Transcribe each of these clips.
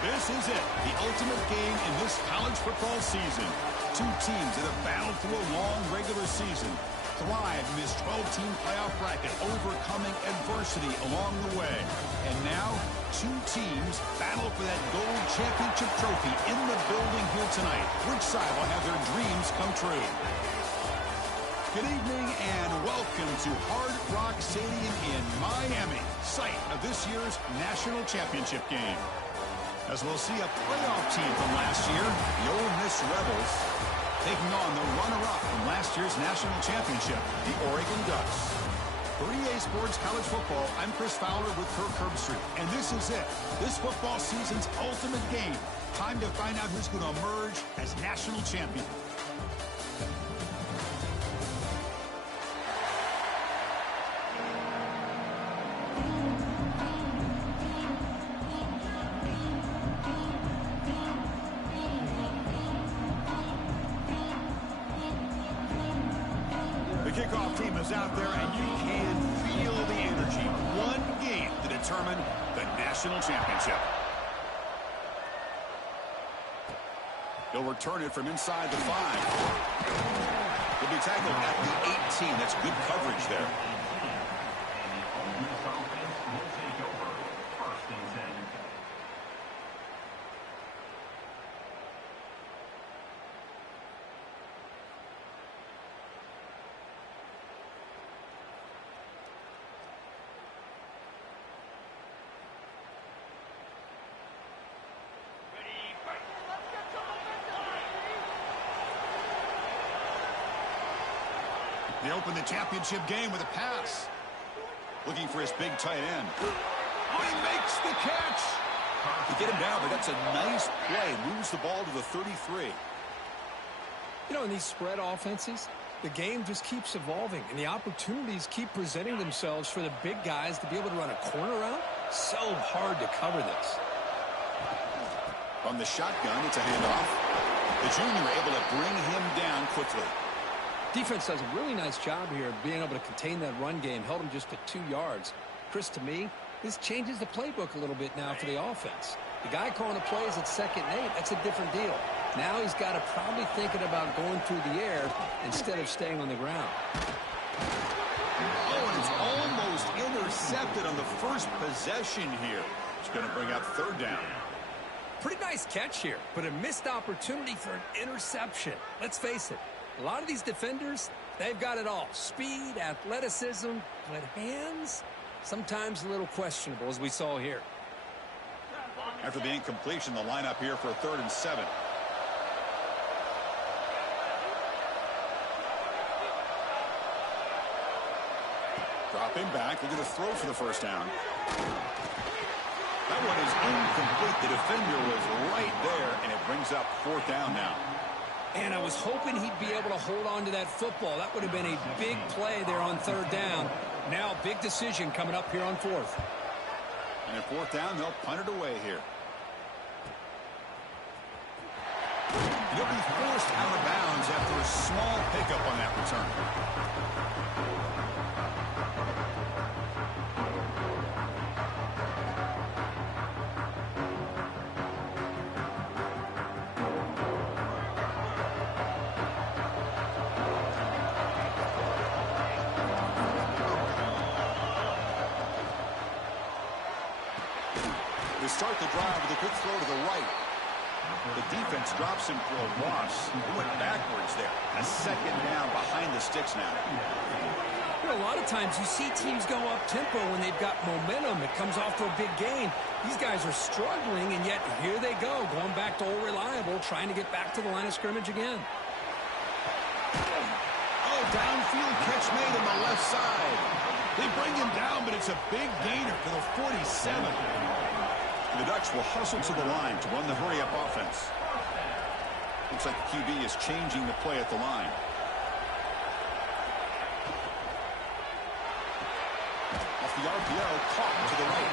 This is it, the ultimate game in this college football season. Two teams that have battled through a long regular season, thrived in this 12-team playoff bracket, overcoming adversity along the way. And now, two teams battle for that gold championship trophy in the building here tonight. Which side will have their dreams come true? Good evening and welcome to Hard Rock Stadium in Miami, site of this year's national championship game. As we'll see a playoff team from last year, the Ole Miss Rebels, taking on the runner-up from last year's national championship, the Oregon Ducks. For EA Sports College Football, I'm Chris Fowler with Kirk Herbstreit, and this is it, this football season's ultimate game. Time to find out who's going to emerge as national champion. The kickoff team is out there, and you can feel the energy. One game to determine the national championship. He'll return it from inside the 5. He'll be tackled at the 18. That's good coverage there. They open the championship game with a pass. Looking for his big tight end. Oh, he makes the catch. You get him down, but that's a nice play. Moves the ball to the 33. You know, in these spread offenses, the game just keeps evolving, and the opportunities keep presenting themselves for the big guys to be able to run a corner route. So hard to cover this. On the shotgun, it's a handoff. The junior able to bring him down quickly. Defense does a really nice job here of being able to contain that run game, held him just to 2 yards. Chris, to me, this changes the playbook a little bit now for the offense. The guy calling the plays at 2nd and 8, that's a different deal. Now he's got to probably thinking about going through the air instead of staying on the ground. Oh, and it's almost intercepted on the first possession here. It's going to bring up 3rd down. Pretty nice catch here, but a missed opportunity for an interception. Let's face it. A lot of these defenders, they've got it all. Speed, athleticism, but hands, sometimes a little questionable, as we saw here. After the incompletion, the lineup here for a 3rd and 7. Dropping back, looking to throw for the 1st down. That one is incomplete. The defender was right there, and it brings up 4th down now. And I was hoping he'd be able to hold on to that football. That would have been a big play there on 3rd down. Now, big decision coming up here on 4th. And at 4th down, they'll punt it away here. He'll be forced out of bounds after a small pickup on that return. They start the drive with a quick throw to the right. The defense drops him for a loss. He went backwards there. A 2nd down behind the sticks now. You know, a lot of times you see teams go up-tempo when they've got momentum. It comes off to a big gain. These guys are struggling, and yet here they go, going back to old reliable, trying to get back to the line of scrimmage again. Oh, downfield catch made on the left side. They bring him down, but it's a big gainer for the 47. The Ducks will hustle to the line to run the hurry-up offense. Looks like the QB is changing the play at the line. Off the RPO, caught to the right.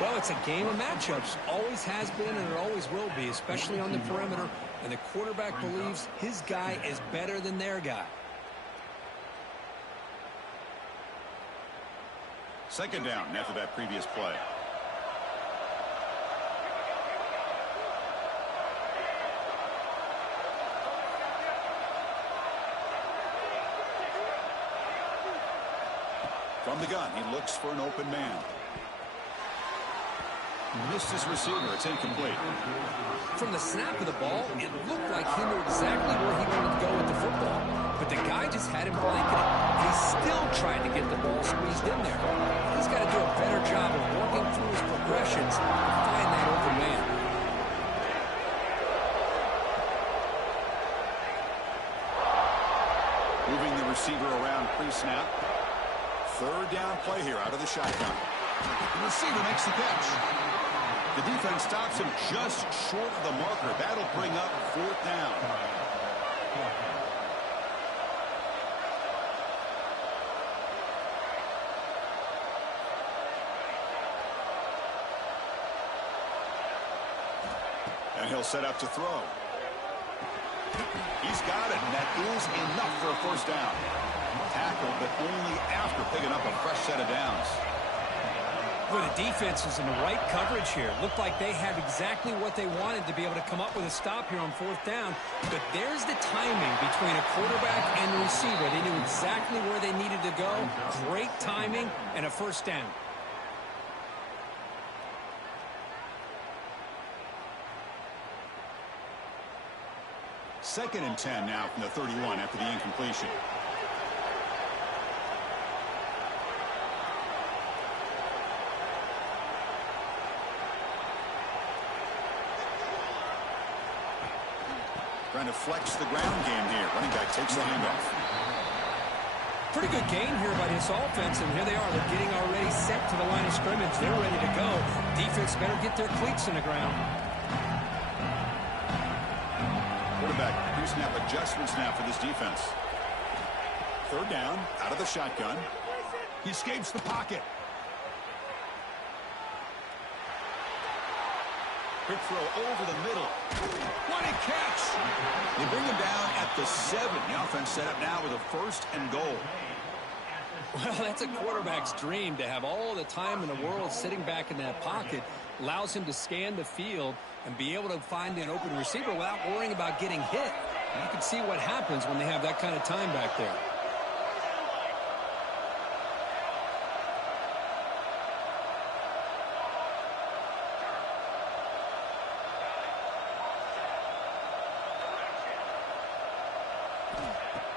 Well, it's a game of matchups. Always has been, and it always will be, especially on the perimeter. And the quarterback believes his guy is better than their guy. 2nd down after that previous play. From the gun, he looks for an open man. Missed his receiver. It's incomplete. From the snap of the ball, it looked like he knew exactly where he wanted to go with the football. But the guy just had him blanketed. And he still tried to get the ball squeezed in there. He's got to do a better job of working through his progressions to find that open man. Moving the receiver around pre-snap. Third down play here out of the shotgun. The receiver makes the catch. The defense stops him just short of the marker. That'll bring up fourth down. And he'll set up to throw. He's got it, and that is enough for a first down. Tackled, but only after picking up a fresh set of downs. Well, the defense was in the right coverage here. Looked like they have exactly what they wanted to be able to come up with a stop here on fourth down. But there's the timing between a quarterback and the receiver. They knew exactly where they needed to go. Great timing and a first down. Second and 10 now from the 31 after the incompletion. Trying to flex the ground game here. Running back takes the handoff. Pretty good gain here by this offense, and here they are. They're getting already set to the line of scrimmage. They're ready to go. Defense better get their cleats in the ground. Quarterback pre-snap adjustments now for this defense. Third down, out of the shotgun. He escapes the pocket. Quick throw over the middle. What a catch! They bring him down at the 7. The offense set up now with a first and goal. Well, that's a quarterback's dream to have all the time in the world sitting back in that pocket. Allows him to scan the field and be able to find an open receiver without worrying about getting hit. And you can see what happens when they have that kind of time back there.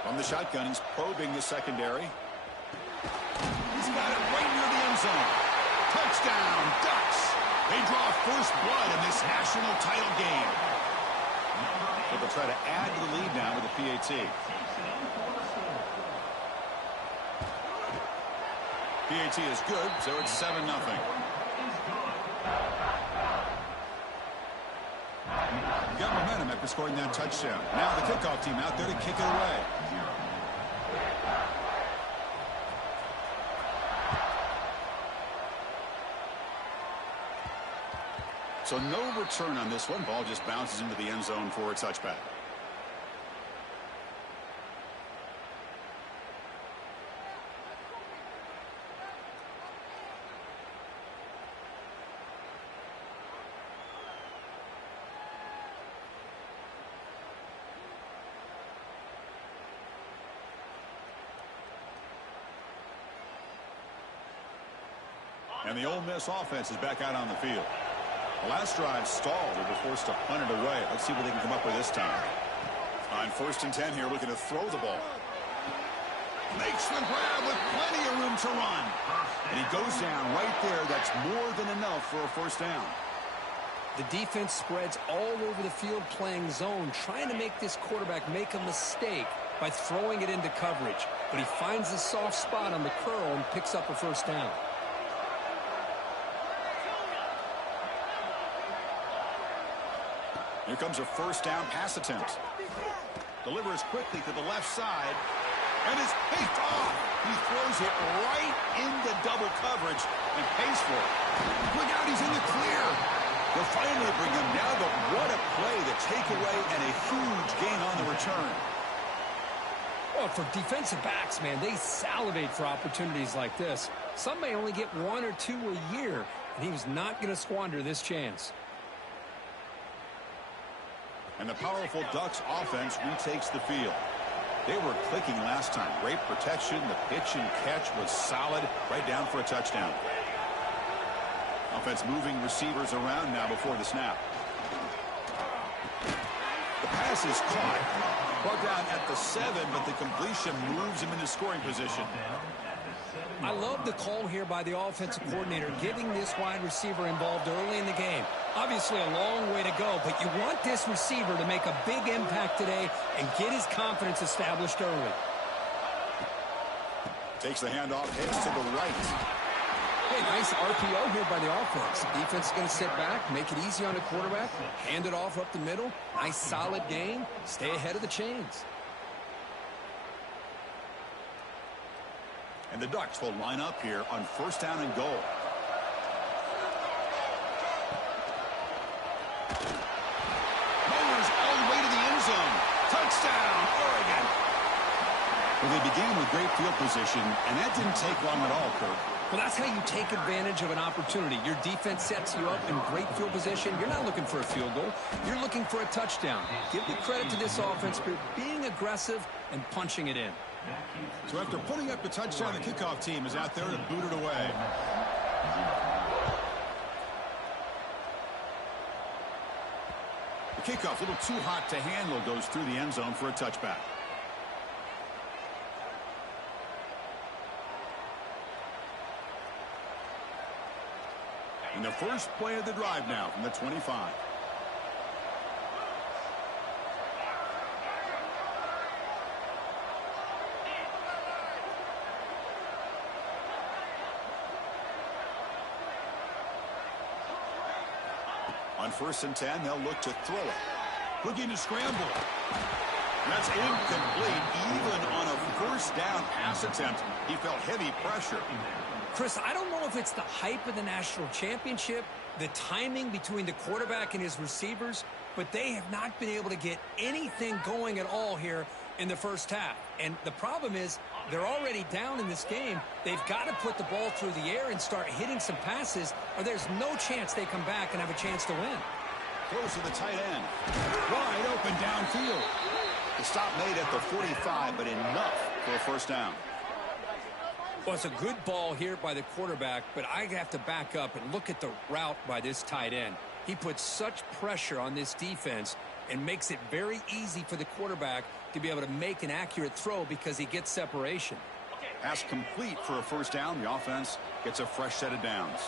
From the shotgun, he's probing the secondary. He's got it right near the end zone. Touchdown, Ducks! They draw first blood in this national title game. But they'll try to add to the lead now with the PAT. PAT is good, so it's 7-0. Got momentum after scoring that touchdown. Now the kickoff team out there to kick it away. So no return on this one. Ball just bounces into the end zone for a touchback. And the Ole Miss offense is back out on the field. The last drive stalled. They were forced to punt it away. Let's see what they can come up with this time. On first and 10 here, looking to throw the ball. Makes the grab with plenty of room to run. And he goes down right there. That's more than enough for a first down. The defense spreads all over the field playing zone, trying to make this quarterback make a mistake by throwing it into coverage. But he finds the soft spot on the curl and picks up a first down. Here comes a first down pass attempt. Delivers quickly to the left side. And is picked off. He throws it right into double coverage and pays for it. Look out, he's in the clear. They'll finally bring him down, but what a play, the takeaway, and a huge gain on the return. Well, for defensive backs, man, they salivate for opportunities like this. Some may only get 1 or 2 a year, and he was not going to squander this chance. And the powerful Ducks offense retakes the field. They were clicking last time. Great protection. The pitch and catch was solid. Right down for a touchdown. Offense moving receivers around now before the snap. The pass is caught. Brought down at the 7, but the completion moves him into scoring position. I love the call here by the offensive coordinator, getting this wide receiver involved early in the game. Obviously a long way to go, but you want this receiver to make a big impact today and get his confidence established early. Takes the handoff, heads to the right. Hey, nice RPO here by the offense. Defense is going to sit back, make it easy on the quarterback, hand it off up the middle. Nice solid game. Stay ahead of the chains. And the Ducks will line up here on first down and goal. Mowers all the way to the end zone. Touchdown, Oregon. Well, they began with great field position, and that didn't take long at all, Kirk. Well, that's how you take advantage of an opportunity. Your defense sets you up in great field position. You're not looking for a field goal. You're looking for a touchdown. Give the credit to this offense for being aggressive and punching it in. So after putting up the touchdown, the kickoff team is out there to boot it away. The kickoff, a little too hot to handle, goes through the end zone for a touchback. And the first play of the drive now from the 25. On 1st and 10, they'll look to throw it. Looking to scramble. That's incomplete. Even on a first down pass attempt, he felt heavy pressure. Chris, I don't know if it's the hype of the national championship, the timing between the quarterback and his receivers, but they have not been able to get anything going at all here in the first half. And the problem is they're already down in this game. They've got to put the ball through the air and start hitting some passes, or there's no chance they come back and have a chance to win. Close to the tight end. Wide open downfield. The stop made at the 45, but enough for a first down. Well, it's a good ball here by the quarterback, but I have to back up and look at the route by this tight end. He puts such pressure on this defense and makes it very easy for the quarterback to be able to make an accurate throw because he gets separation. Pass complete for a first down. The offense gets a fresh set of downs.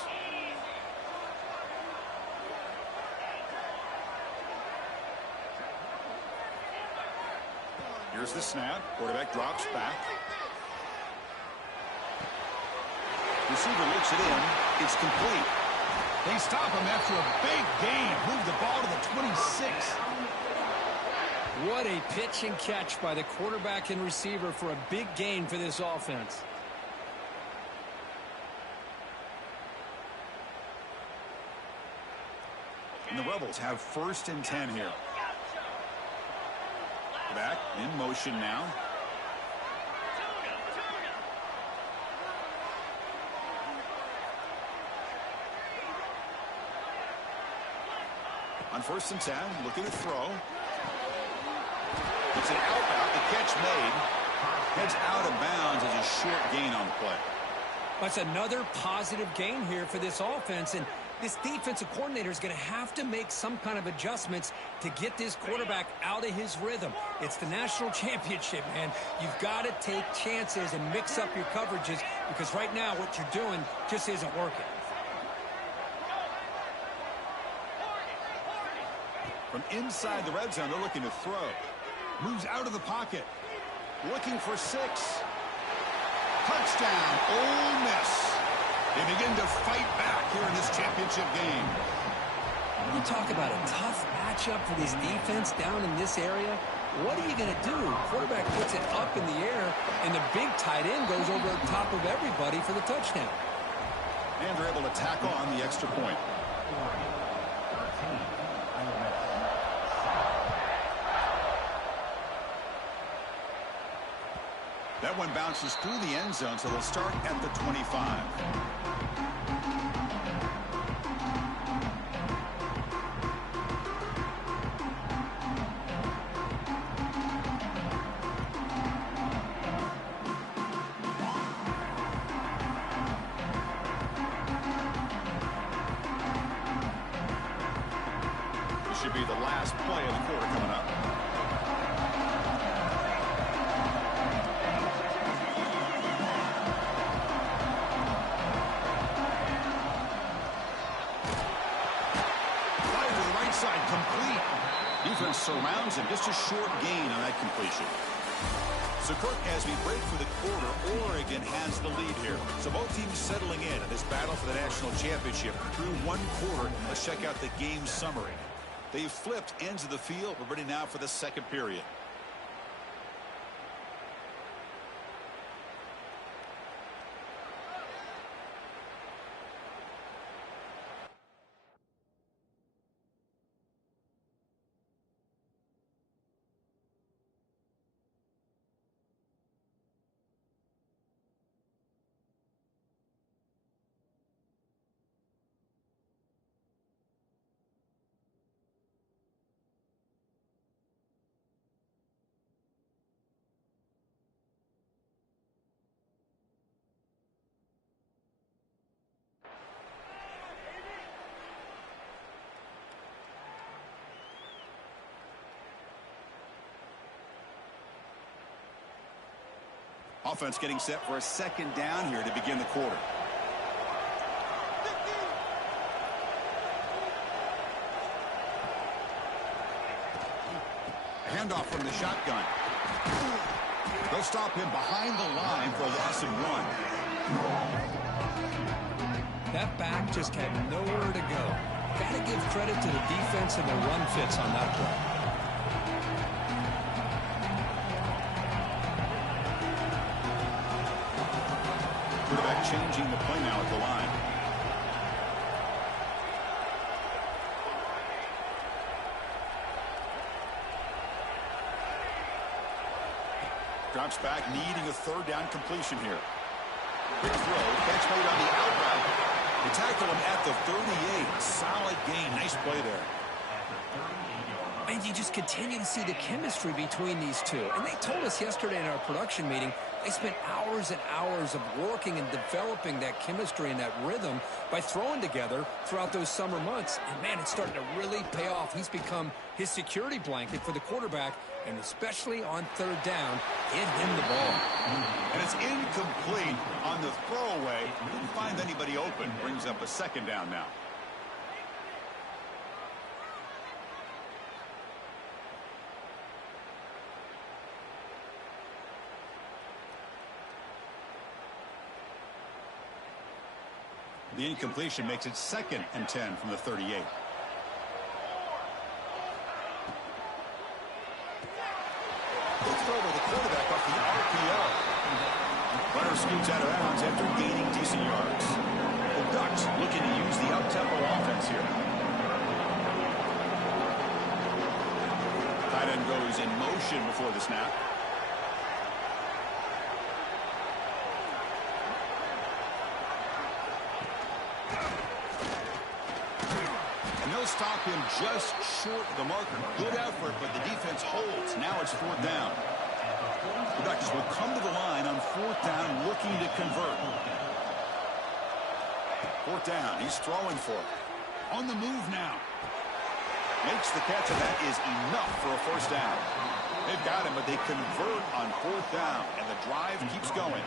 Here's the snap. Quarterback drops back. Receiver looks it in. It's complete. They stop him after a big gain. Move the ball to the 26. What a pitch and catch by the quarterback and receiver for a big gain for this offense. And the Rebels have 1st and 10 here. Back in motion now. On 1st and 10, looking to throw. It's an out. The catch made. Heads out of bounds as a short gain on the play. That's another positive gain here for this offense, and this defensive coordinator is going to have to make some kind of adjustments to get this quarterback out of his rhythm. It's the national championship, man. You've got to take chances and mix up your coverages because right now what you're doing just isn't working. From inside the red zone, they're looking to throw. Moves out of the pocket. Looking for 6. Touchdown, Ole Miss. They begin to fight back here in this championship game. You talk about a tough matchup for this defense down in this area. What are you going to do? Quarterback puts it up in the air, and the big tight end goes over the top of everybody for the touchdown. And they're able to tack on the extra point. That one bounces through the end zone, so they'll start at the 25. should be the last play of the quarter coming up. Fire to the right side, complete. Defense surrounds him, just a short gain on that completion. So, Kirk, as we break for the quarter, Oregon has the lead here. So both teams settling in this battle for the national championship through one quarter. Let's check out the game summary. They've flipped ends of the field. We're ready now for the second period. Offense getting set for a second down here to begin the quarter. Handoff from the shotgun. They'll stop him behind the line for a loss of 1. That back just had nowhere to go. Got to give credit to the defense and the run fits on that play. Quarterback changing the play now at the line. Drops back, needing a third down completion here. Quick throw, catch made on the out route. They tackle him at the 38. Solid gain, nice play there. And you just continue to see the chemistry between these two. And they told us yesterday in our production meeting, they spent hours and hours of working and developing that chemistry and that rhythm by throwing together throughout those summer months. And, man, it's starting to really pay off. He's become his security blanket for the quarterback, and especially on third down, get him the ball. And it's incomplete on the throwaway. Didn't find anybody open. Brings up a second down now. The incompletion makes it 2nd and 10 from the 38. Good throw by the quarterback off the RPO. Runner scoots out of bounds after gaining decent yards. The Ducks looking to use the up-tempo offense here. Tight end goes in motion before the snap. Stop him just short of the marker. Good effort, but the defense holds. Now it's 4th down. The Ducks will come to the line on 4th down, looking to convert. 4th down. He's throwing for it. On the move now. Makes the catch, and that is enough for a 1st down. They've got him, but they convert on 4th down, and the drive keeps going.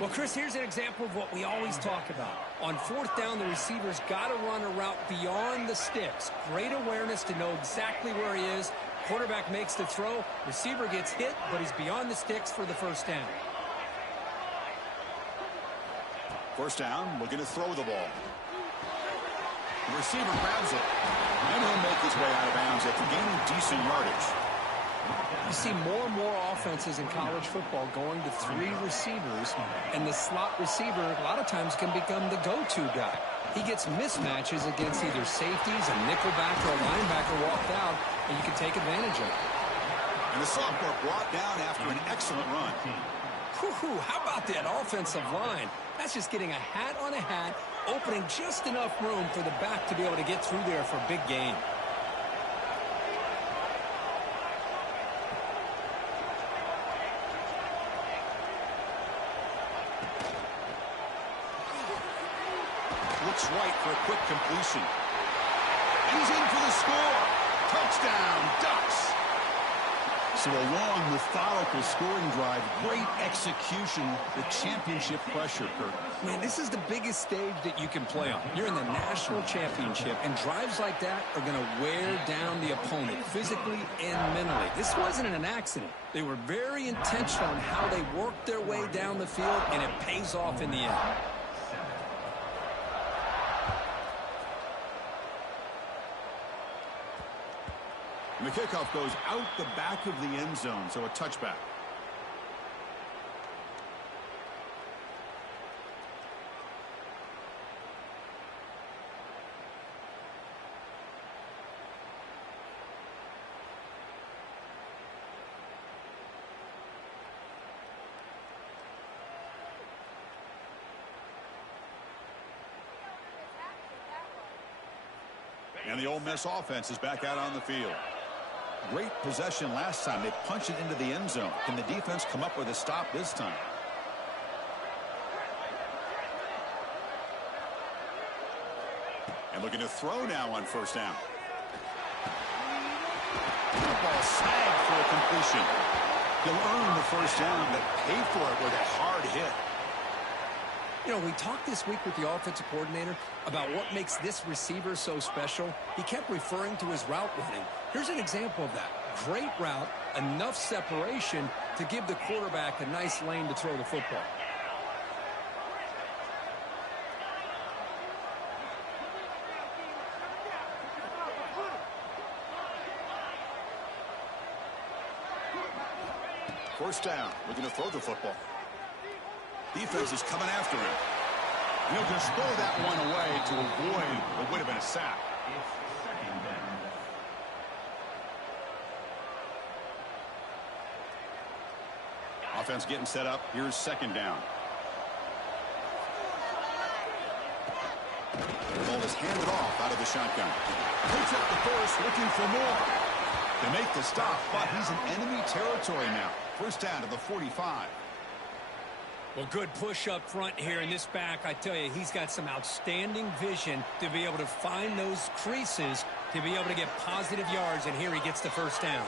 Well, Chris, here's an example of what we always talk about. On 4th down, the receiver's got to run a route beyond the sticks. Great awareness to know exactly where he is. Quarterback makes the throw. Receiver gets hit, but he's beyond the sticks for the 1st down. 1st down, looking to throw the ball. The receiver grabs it, and he'll make his way out of bounds after gaining decent yardage. You see more and more offenses in college football going to 3 receivers, and the slot receiver a lot of times can become the go-to guy. He gets mismatches against either safeties, a nickelback, or a linebacker walked out, and you can take advantage of it. And the sophomore brought down after an excellent run. Whew, how about that offensive line? That's just getting a hat on a hat, opening just enough room for the back to be able to get through there for a big gain. Looks right for a quick completion. He's in for the score. Touchdown, Ducks. So a long, methodical scoring drive. Great execution with championship pressure, Kirk. Man, this is the biggest stage that you can play on. You're in the national championship, and drives like that are going to wear down the opponent physically and mentally. This wasn't an accident. They were very intentional on how they worked their way down the field, and it pays off in the end. And the kickoff goes out the back of the end zone, so a touchback. And the Ole Miss offense is back out on the field. Great possession last time. They punched it into the end zone. Can the defense come up with a stop this time? And looking to throw now on first down. Ball snagged for a completion. He'll earn the first down, but pay for it with a hard hit. You know, we talked this week with the offensive coordinator about what makes this receiver so special. He kept referring to his route running. Here's an example of that. Great route, enough separation to give the quarterback a nice lane to throw the football. First down, looking to throw the football. Defense is coming after him. And he'll just throw that one away to avoid what would have been a sack. Offense getting set up. Here's second down. The ball is handed off out of the shotgun. Picks up the first, looking for more. They make the stop, but he's in enemy territory now. First down to the 45. Well, good push up front here in this back. I tell you, he's got some outstanding vision to be able to find those creases to be able to get positive yards, and here he gets the first down.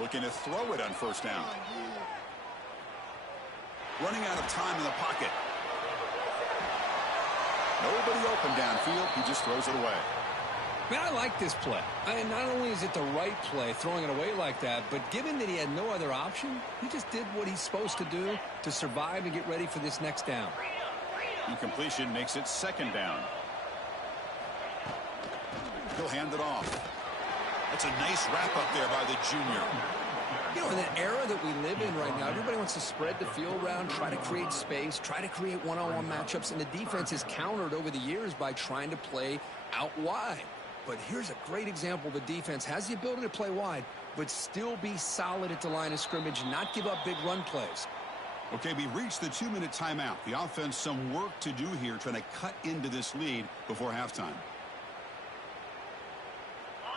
Looking to throw it on first down. Running out of time in the pocket. Nobody open downfield. He just throws it away. Man, I like this play. Not only is it the right play, throwing it away like that, but given that he had no other option, he just did what he's supposed to do to survive and get ready for this next down. Incompletion makes it second down. He'll hand it off. That's a nice wrap up there by the junior. You know, in the era that we live in right now, everybody wants to spread the field around, try to create space, try to create one-on-one matchups, and the defense is countered over the years by trying to play out wide. But here's a great example. The defense has the ability to play wide, but still be solid at the line of scrimmage, not give up big run plays. Okay, we reached the 2-minute timeout. The offense some work to do here, trying to cut into this lead before halftime.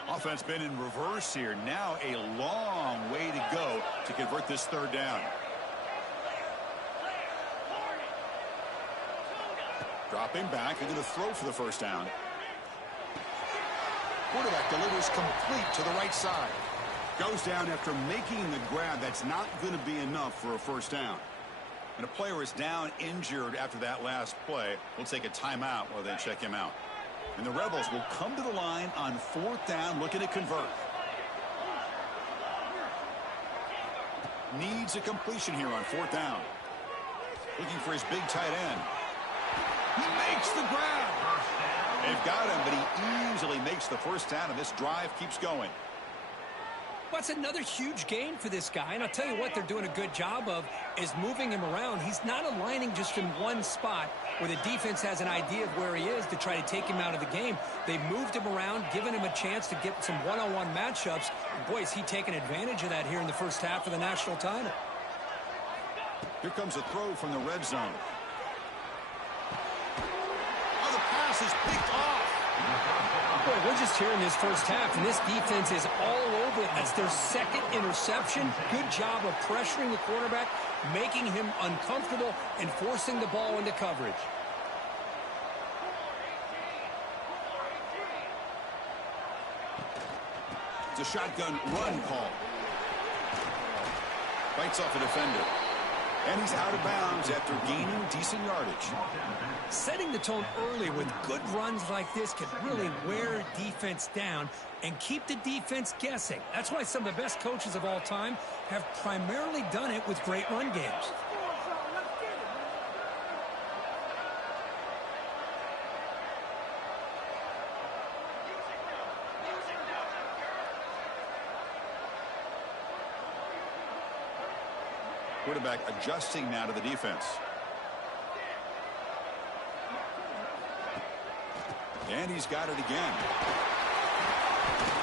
Offense been in reverse here. Now a long way to go to convert this third down. Dropping back, and going to throw for the first down. Quarterback delivers complete to the right side. Goes down after making the grab. That's not going to be enough for a first down. And a player is down injured after that last play. We'll take a timeout while they check him out. And the Rebels will come to the line on fourth down, looking to convert. Needs a completion here on fourth down. Looking for his big tight end. He makes the grab. They've got him, but he easily makes the first down, and this drive keeps going. That's another huge gain for this guy, and I'll tell you what they're doing a good job of is moving him around. He's not aligning just in one spot where the defense has an idea of where he is to try to take him out of the game. They moved him around, given him a chance to get some one-on-one matchups. And boy, is he taking advantage of that here in the first half of the national title. Here comes a throw from the red zone. Oh, the pass is picked off. Boy, we're just here in this first half, and this defense is all over it. That's their second interception. Good job of pressuring the quarterback, making him uncomfortable, and forcing the ball into coverage. It's a shotgun run call. Bites off a defender. And he's out of bounds after gaining decent yardage. Setting the tone early with good runs like this can really wear defense down and keep the defense guessing. That's why some of the best coaches of all time have primarily done it with great run games. Quarterback adjusting now to the defense. And he's got it again.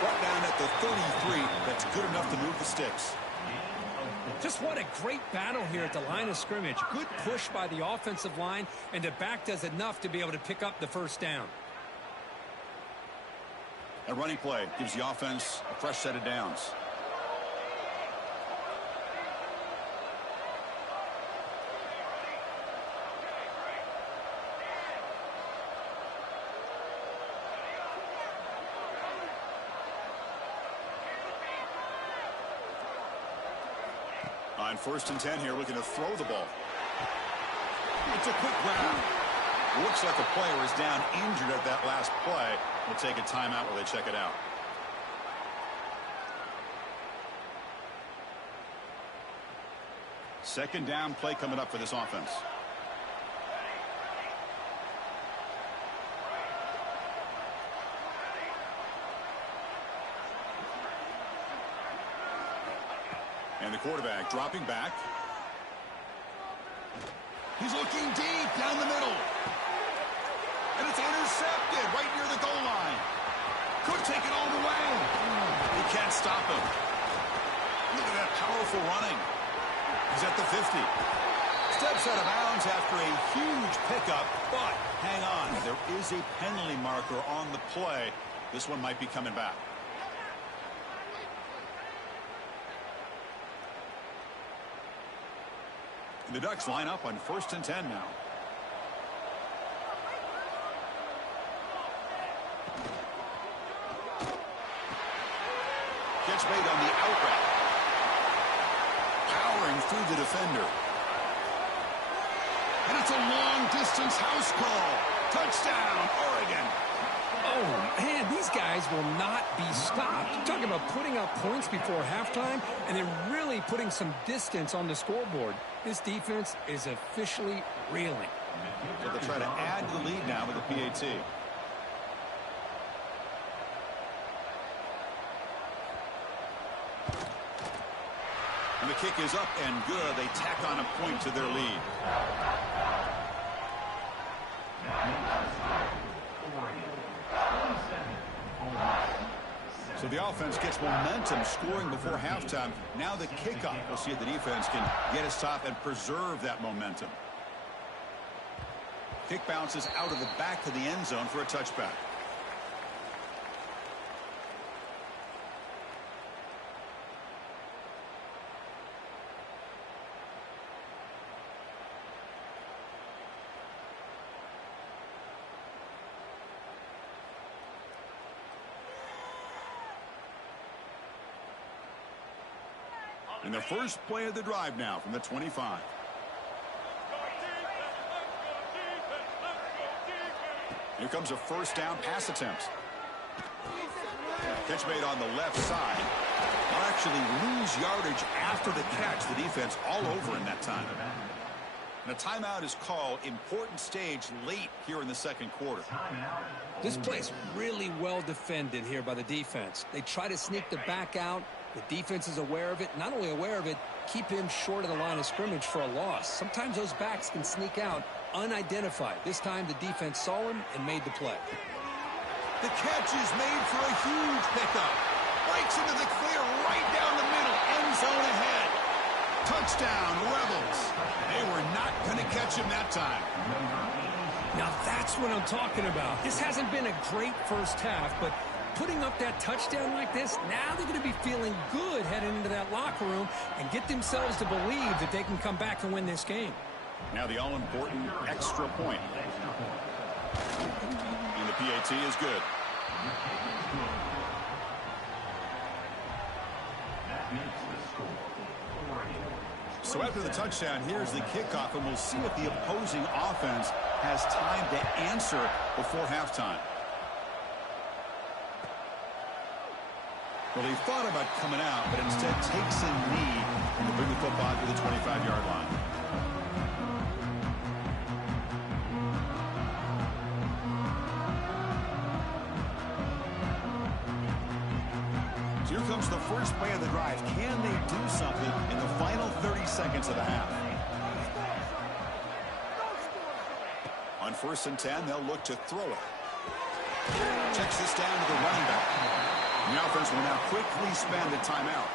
Brought down at the 33. That's good enough to move the sticks. Just what a great battle here at the line of scrimmage. Good push by the offensive line, and the back does enough to be able to pick up the first down. A running play gives the offense a fresh set of downs. On 1st and 10 here, looking to throw the ball. It's a quick grab. Looks like a player is down injured at that last play. We'll take a timeout while they check it out. Second down play coming up for this offense. And the quarterback dropping back. He's looking deep down the middle. And it's intercepted right near the goal line. Could take it all the way. He can't stop him. Look at that powerful running. He's at the 50. Steps out of bounds after a huge pickup, but hang on. There is a penalty marker on the play. This one might be coming back. The Ducks line up on 1st and 10 now. Catch made on the out route. Powering through the defender. And it's a long-distance house call. Touchdown, Oregon. Oh, man, these guys will not be stopped. You're talking about putting up points before halftime and then really putting some distance on the scoreboard. This defense is officially reeling. So they'll try to add to the lead now with the PAT. And the kick is up and good. They tack on a point to their lead. So the offense gets momentum scoring before halftime. Now the kickoff. We'll see if the defense can get a stop and preserve that momentum. Kick bounces out of the back to the end zone for a touchback. And the first play of the drive now from the 25. Here comes a first down pass attempt. Catch made on the left side. They'll actually lose yardage after the catch. The defense all over in that time. And a timeout is called. Important stage late here in the second quarter. This play's really well defended here by the defense. They try to sneak the back out. The defense is aware of it. Not only aware of it, keep him short of the line of scrimmage for a loss. Sometimes those backs can sneak out unidentified. This time the defense saw him and made the play. The catch is made for a huge pickup. Breaks into the clear right down the middle. End zone ahead. Touchdown, Rebels. They were not going to catch him that time. Now that's what I'm talking about. This hasn't been a great first half, but putting up that touchdown like this, now they're going to be feeling good heading into that locker room and get themselves to believe that they can come back and win this game. Now the all-important extra point. And the PAT is good. So after the touchdown, here's the kickoff, and we'll see if the opposing offense has time to answer before halftime. Well, he thought about coming out, but instead takes a knee to bring the football to the 25-yard line. So here comes the first play of the drive. Can they do something in the final 30 seconds of the half? On 1st and 10, they'll look to throw it. Checks this down to the running back. The offense will now quickly spend a timeout.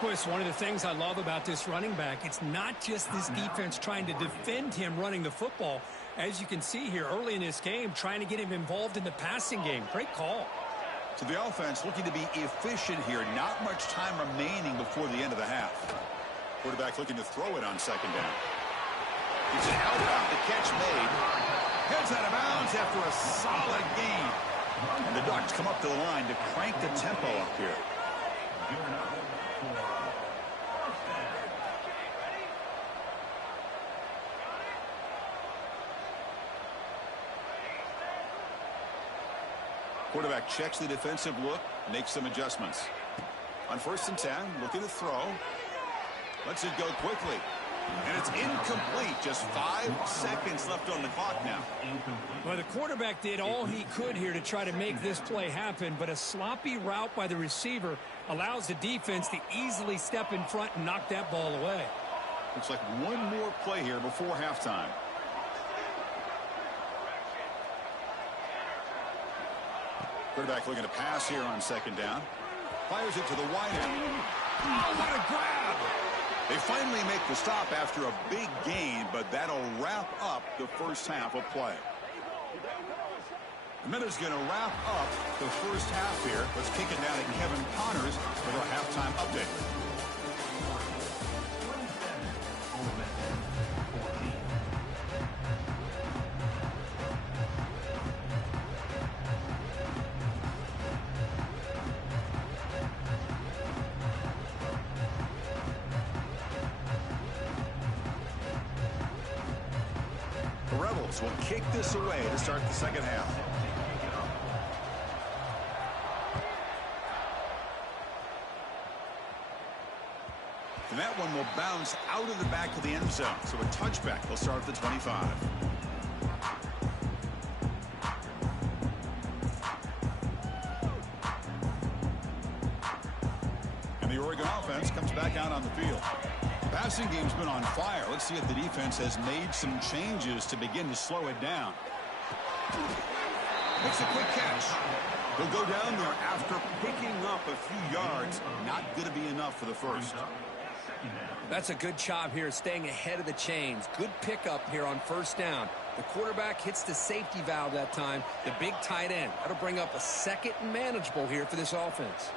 Boy, it's one of the things I love about this running back. It's not just this defense trying to defend him running the football. As you can see here early in this game, trying to get him involved in the passing game. Great call. So the offense looking to be efficient here. Not much time remaining before the end of the half. Quarterback looking to throw it on 2nd down. It's an outbound. The catch made. Heads out of bounds after a solid gain. And the Ducks come up to the line to crank the tempo up here. Quarterback checks the defensive look, makes some adjustments. On 1st and 10, looking to throw. Lets it go quickly. And it's incomplete. Just 5 seconds left on the clock now. Well, the quarterback did all he could here to try to make this play happen, but a sloppy route by the receiver allows the defense to easily step in front and knock that ball away. Looks like one more play here before halftime. Quarterback looking to pass here on 2nd down. Fires it to the wide end. Oh, what a grab! They finally make the stop after a big gain, but that'll wrap up the first half of play. The minute's going to wrap up the first half here. Let's kick it down to Kevin Connors with our halftime update. The Rebels will kick this away to start the second half. And that one will bounce out of the back of the end zone. So a touchback will start at the 25. And the Oregon offense comes back out on the field. The passing game's been on fire. Let's see if the defense has made some changes to begin to slow it down. Makes a quick catch. He'll go down there after picking up a few yards. Not going to be enough for the first. That's a good job here staying ahead of the chains. Good pickup here on 1st down. The quarterback hits the safety valve that time. The big tight end. That'll bring up a 2nd and manageable here for this offense.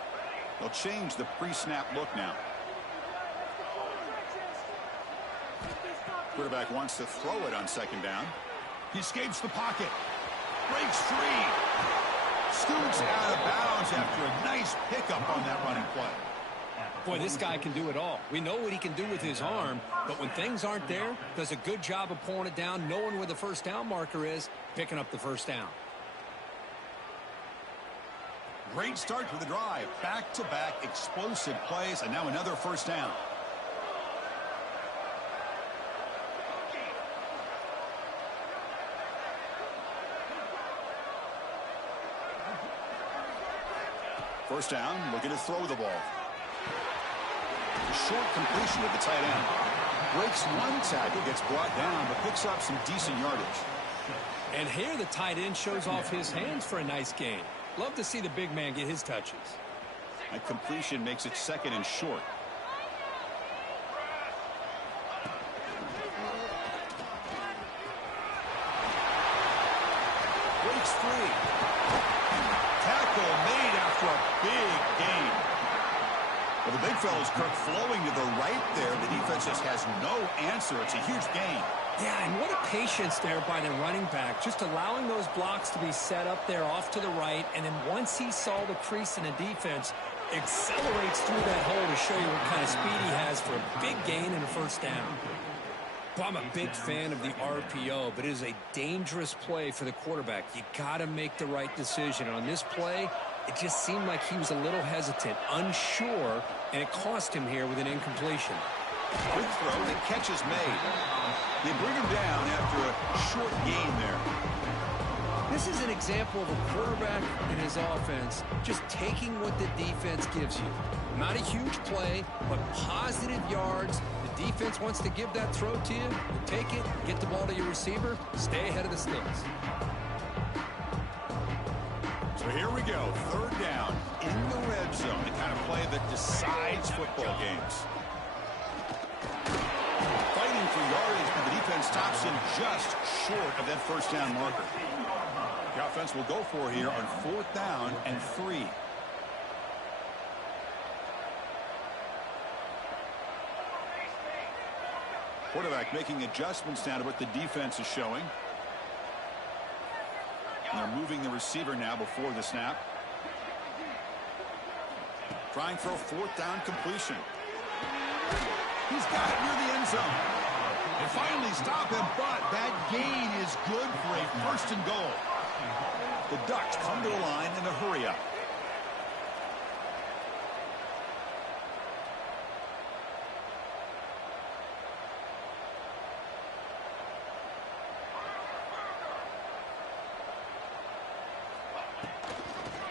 They'll change the pre-snap look now. Quarterback wants to throw it on 2nd down. He escapes the pocket. Breaks free. Scoots out of bounds after a nice pickup on that running play. Boy, this guy can do it all. We know what he can do with his arm, but when things aren't there, does a good job of pulling it down, knowing where the 1st down marker is, picking up the 1st down. Great start to the drive. Back-to-back explosive plays, and now another 1st down. First down, looking to throw the ball. A short completion to the tight end. Breaks one tackle, gets brought down, but picks up some decent yardage. And here the tight end shows off his hands for a nice gain. Love to see the big man get his touches. That completion makes it 2nd and short. Breaks free. Tackle tackle made after a big gain. Well, the big fella's Kirk flowing to the right there. The defense just has no answer. It's a huge gain. Yeah, and what a patience there by the running back, just allowing those blocks to be set up there off to the right, and then once he saw the crease in the defense, accelerates through that hole to show you what kind of speed he has for a big gain and a first down. Well, I'm a big fan of the RPO, but it is a dangerous play for the quarterback. You got to make the right decision. On this play, it just seemed like he was a little hesitant, unsure, and it cost him here with an incompletion. Quick throw, the catch is made. They bring him down after a short gain there. This is an example of a quarterback and his offense just taking what the defense gives you. Not a huge play, but positive yards. The defense wants to give that throw to you. You take it, get the ball to your receiver, stay ahead of the sticks. So here we go, third down in the red zone, the kind of play that decides football games. Fighting for yardage, but the defense stops him just short of that first down marker. The offense will go for here on 4th down and 3. Quarterback making adjustments now to what the defense is showing. And they're moving the receiver now before the snap. Trying for a 4th down completion. He's got it near the end zone. They finally stop him, but that gain is good for a 1st and goal. The Ducks come to the line in a hurry-up.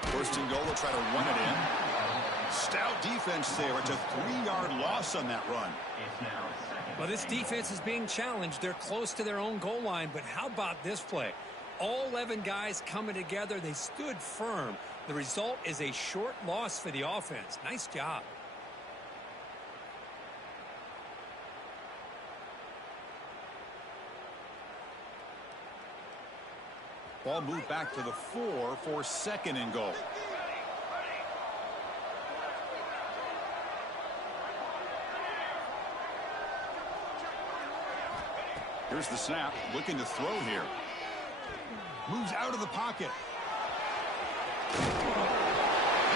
First and goal, they'll try to run it in. Stout defense there. It's a 3-yard loss on that run. Well, this defense is being challenged. They're close to their own goal line, but how about this play? All 11 guys coming together. They stood firm. The result is a short loss for the offense. Nice job. Ball moved back to the 4 for 2nd and goal. Here's the snap, looking to throw here. Moves out of the pocket. And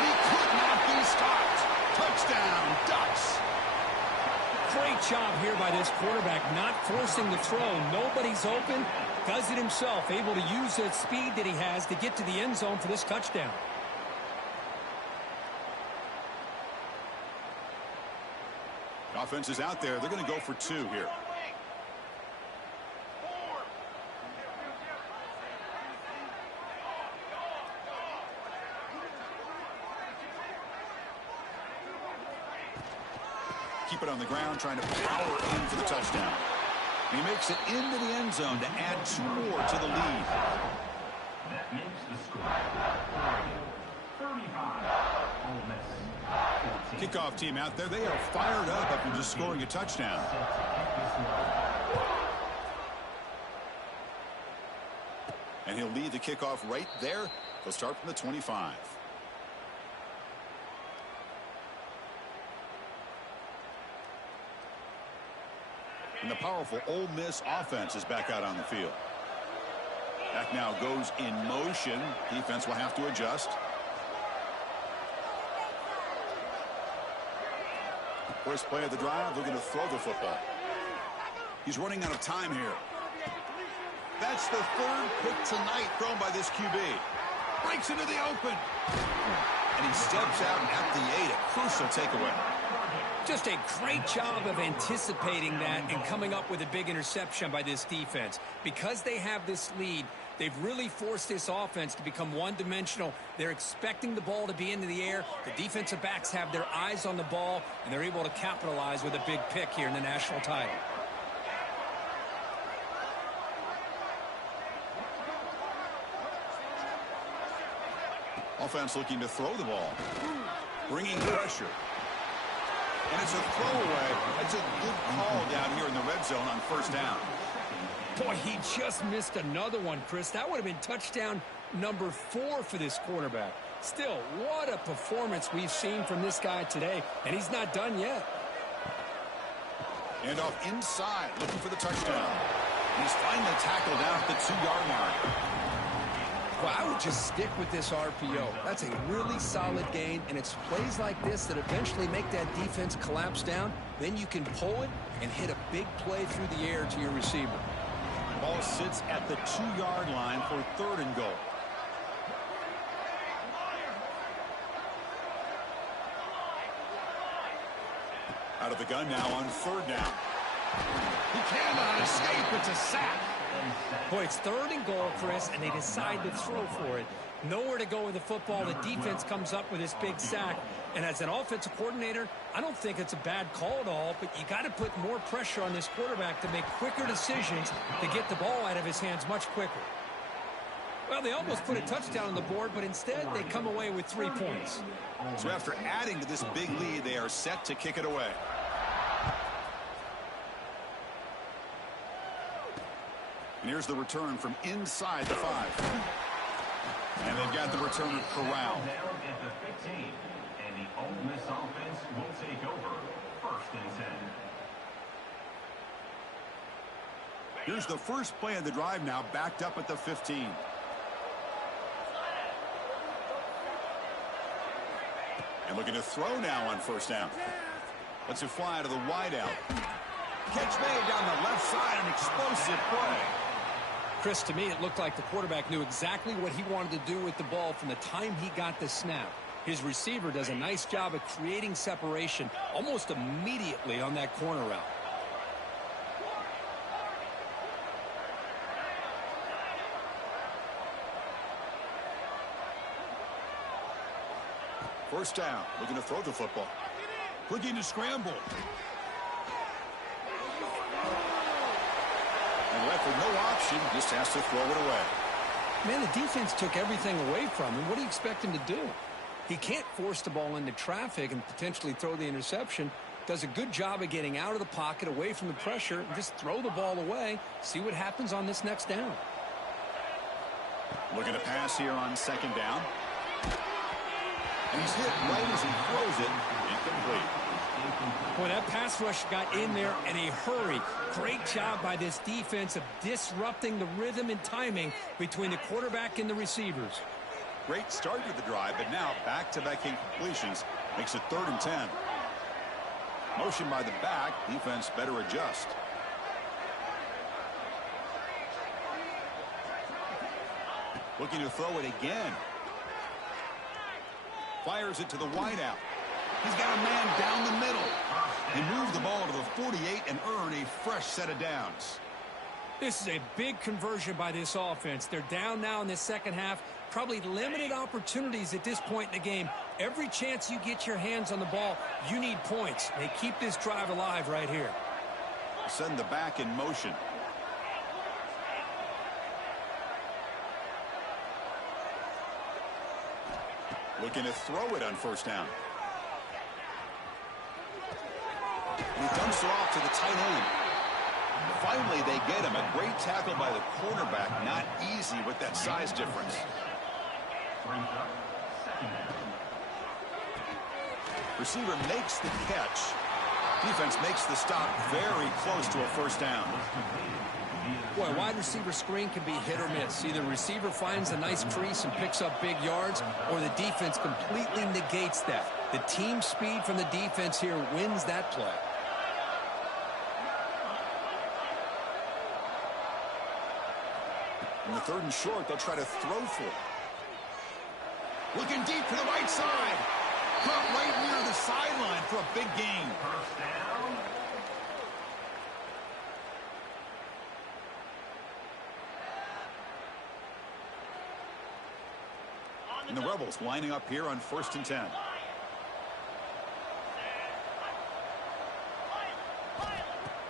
he could not be stopped. Touchdown, Ducks. Great job here by this quarterback, not forcing the throw. Nobody's open. Does it himself, able to use the speed that he has to get to the end zone for this touchdown. Offense is out there. They're going to go for 2 here. Keep it on the ground, trying to power in for the touchdown. He makes it into the end zone to add 2 more to the lead. That makes the score 35, Ole Miss. Kickoff team out there. They are fired up after just scoring a touchdown. And he'll lead the kickoff right there. They'll start from the 25. And the powerful Ole Miss offense is back out on the field. Back now goes in motion. Defense will have to adjust. First play of the drive, they're going to throw the football. He's running out of time here. That's the 3rd pick tonight thrown by this QB. Breaks into the open. And he steps out at the 8, a crucial takeaway. Just a great job of anticipating that and coming up with a big interception by this defense. Because they have this lead, they've really forced this offense to become one-dimensional. They're expecting the ball to be into the air. The defensive backs have their eyes on the ball, and they're able to capitalize with a big pick here in the national title. Offense looking to throw the ball. Bringing pressure. And it's a throwaway. That's a good call down here in the red zone on 1st down. Boy, he just missed another one, Chris. That would have been touchdown number 4 for this quarterback. Still, what a performance we've seen from this guy today, and he's not done yet. And off inside, looking for the touchdown. He's finally tackled down at the 2-yard line. Well, I would just stick with this RPO. That's a really solid gain, and it's plays like this that eventually make that defense collapse down. Then you can pull it and hit a big play through the air to your receiver. Ball sits at the 2-yard line for 3rd and goal. Out of the gun now on 3rd down. He cannot escape. It's a sack. Boy, it's 3rd and goal, Chris, and they decide to throw for it. Nowhere to go with the football. The defense comes up with this big sack. And as an offensive coordinator, I don't think it's a bad call at all, but you got to put more pressure on this quarterback to make quicker decisions to get the ball out of his hands much quicker. Well, they almost put a touchdown on the board, but instead they come away with 3 points. So after adding to this big lead, they are set to kick it away. And here's the return from inside the 5. And they've got the returner corralled. Down at the 15, and the Ole Miss offense will take over 1st and 10. Here's the first play of the drive now, backed up at the 15. And looking to throw now on 1st down. Lets it fly to the wideout. Catch made down the left side, an explosive play. Chris, to me, it looked like the quarterback knew exactly what he wanted to do with the ball from the time he got the snap. His receiver does a nice job of creating separation almost immediately on that corner route. First down, looking to throw the football. Looking to scramble. And left with no option, just has to throw it away. Man, the defense took everything away from him. What do you expect him to do? He can't force the ball into traffic and potentially throw the interception. Does a good job of getting out of the pocket, away from the pressure, and just throw the ball away. See what happens on this next down. Looking to pass here on 2nd down. And he's hit right as he throws it. Incomplete. Boy, that pass rush got in there in a hurry. Great job by this defense of disrupting the rhythm and timing between the quarterback and the receivers. Great start to the drive, but now back-to-back incompletions makes it 3rd and 10. Motion by the back. Defense better adjust. Looking to throw it again. Fires it to the wideout. He's got a man down the middle. And move the ball to the 48 and earn a fresh set of downs. This is a big conversion by this offense. They're down now in the second half. Probably limited opportunities at this point in the game. Every chance you get your hands on the ball, you need points. They keep this drive alive right here. Send the back in motion. Looking to throw it on 1st down. And he dumps it off to the tight end. Finally, they get him. A great tackle by the cornerback. Not easy with that size difference. Receiver makes the catch. Defense makes the stop very close to a 1st down. Boy, wide receiver screen can be hit or miss. Either the receiver finds a nice crease and picks up big yards, or the defense completely negates that. The team speed from the defense here wins that play. In the 3rd and short, they'll try to throw for it. Looking deep to the right side. Caught right near the sideline for a big gain. 1st down. And the Rebels lining up here on 1st and 10.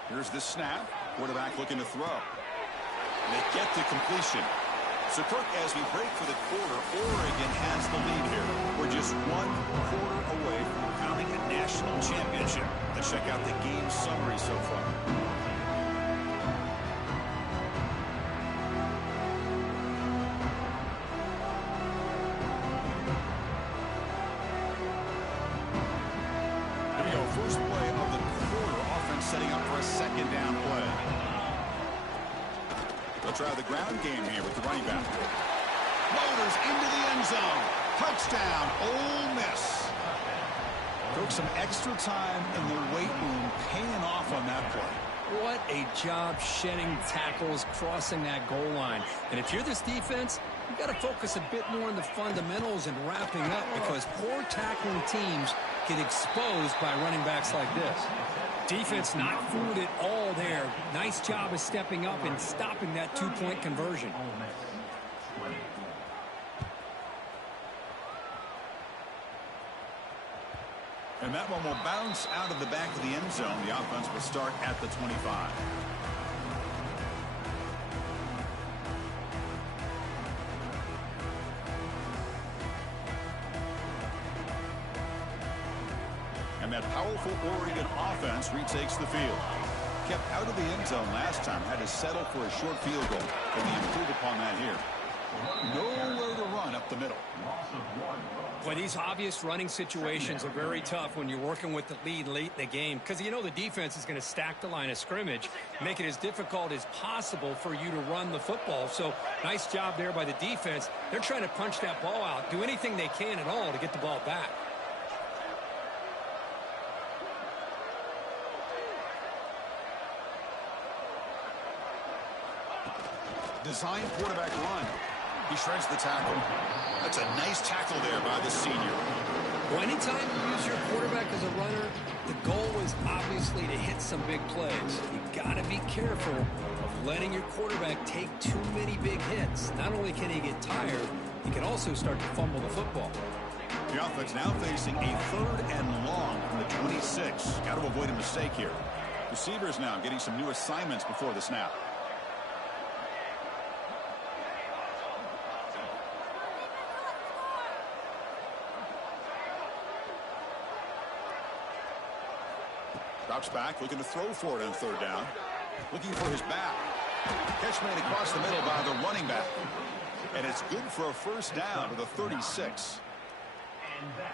Here's the snap. Quarterback looking to throw. And they get the completion. So, Kirk, as we break for the quarter, Oregon has the lead here. We're just 1 quarter away from crowning a national championship. Let's check out the game summary so far. first play of the quarter. Offense setting up for a second down play. They'll try the ground game here with the running back. Motors into the end zone. Touchdown, Ole Miss. Took some extra time in the weight room, paying off on that play. What a job shedding tackles, crossing that goal line. And if you're this defense, you've got to focus a bit more on the fundamentals and wrapping up, because poor tackling teams get exposed by running backs like this. Defense not fooled at all there. Nice job of stepping up and stopping that two-point conversion. And that one will bounce out of the back of the end zone. The offense will start at the 25. And that powerful Oregon offense retakes the field. Kept out of the end zone last time. Had to settle for a short field goal. Can they improve upon that here? Nowhere to run up the middle. Boy, these obvious running situations are very tough when you're working with the lead late in the game, because you know the defense is going to stack the line of scrimmage, make it as difficult as possible for you to run the football. So nice job there by the defense. They're trying to punch that ball out, do anything they can at all to get the ball back. Design quarterback run. He shreds the tackle. That's a nice tackle there by the senior. Well, anytime you use your quarterback as a runner, the goal is obviously to hit some big plays. You've got to be careful of letting your quarterback take too many big hits. Not only can he get tired, he can also start to fumble the football. The offense now facing a 3rd and long from the 26. Got to avoid a mistake here. Receivers now getting some new assignments before the snap. Drops back, looking to throw for it on 3rd down. Looking for his back. Catch made across the middle by the running back. And it's good for a first down to the 36.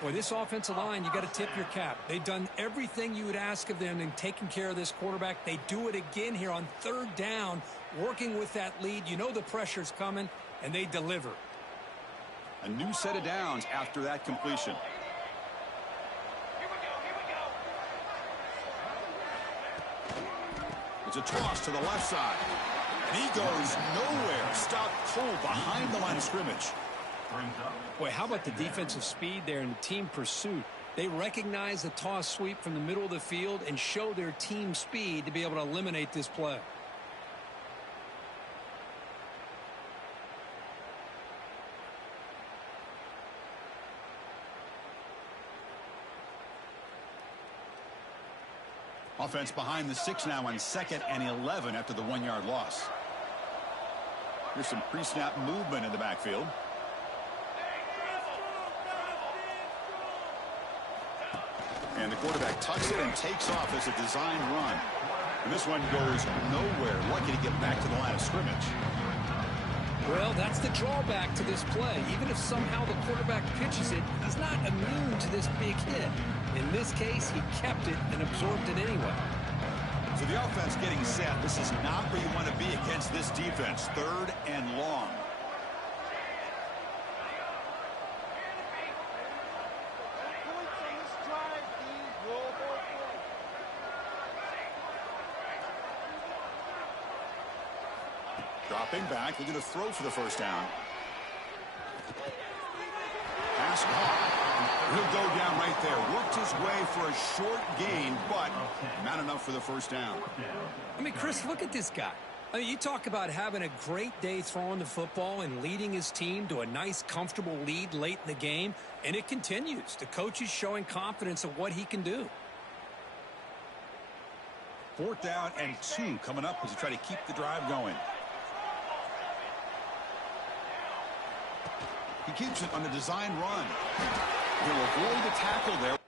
Boy, this offensive line, you got to tip your cap. They've done everything you would ask of them in taking care of this quarterback. They do it again here on 3rd down, working with that lead. You know the pressure's coming, and they deliver. A new set of downs after that completion. It's a toss to the left side. And he goes nowhere. Stopped cold behind the line of scrimmage. Boy, how about the defensive speed there and the team pursuit? They recognize the toss sweep from the middle of the field and show their team speed to be able to eliminate this play. Offense behind the 6 now on 2nd and 11 after the 1-yard loss. Here's some pre-snap movement in the backfield. And the quarterback tucks it and takes off as a designed run. And this one goes nowhere. Lucky to get back to the line of scrimmage. Well, that's the drawback to this play. Even if somehow the quarterback pitches it, he's not immune to this big hit. In this case, he kept it and absorbed it anyway. So the offense getting set. This is not where you want to be against this defense. 3rd and long. Dropping back, looking to throw for the first down. Pass caught. He'll go down right there. Worked his way for a short gain, but not enough for the first down. I mean, Chris, look at this guy. I mean, you talk about having a great day throwing the football and leading his team to a nice, comfortable lead late in the game, and it continues. The coach is showing confidence of what he can do. 4th down and 2 coming up as you try to keep the drive going. He keeps it on the design run. He'll avoid the tackle there.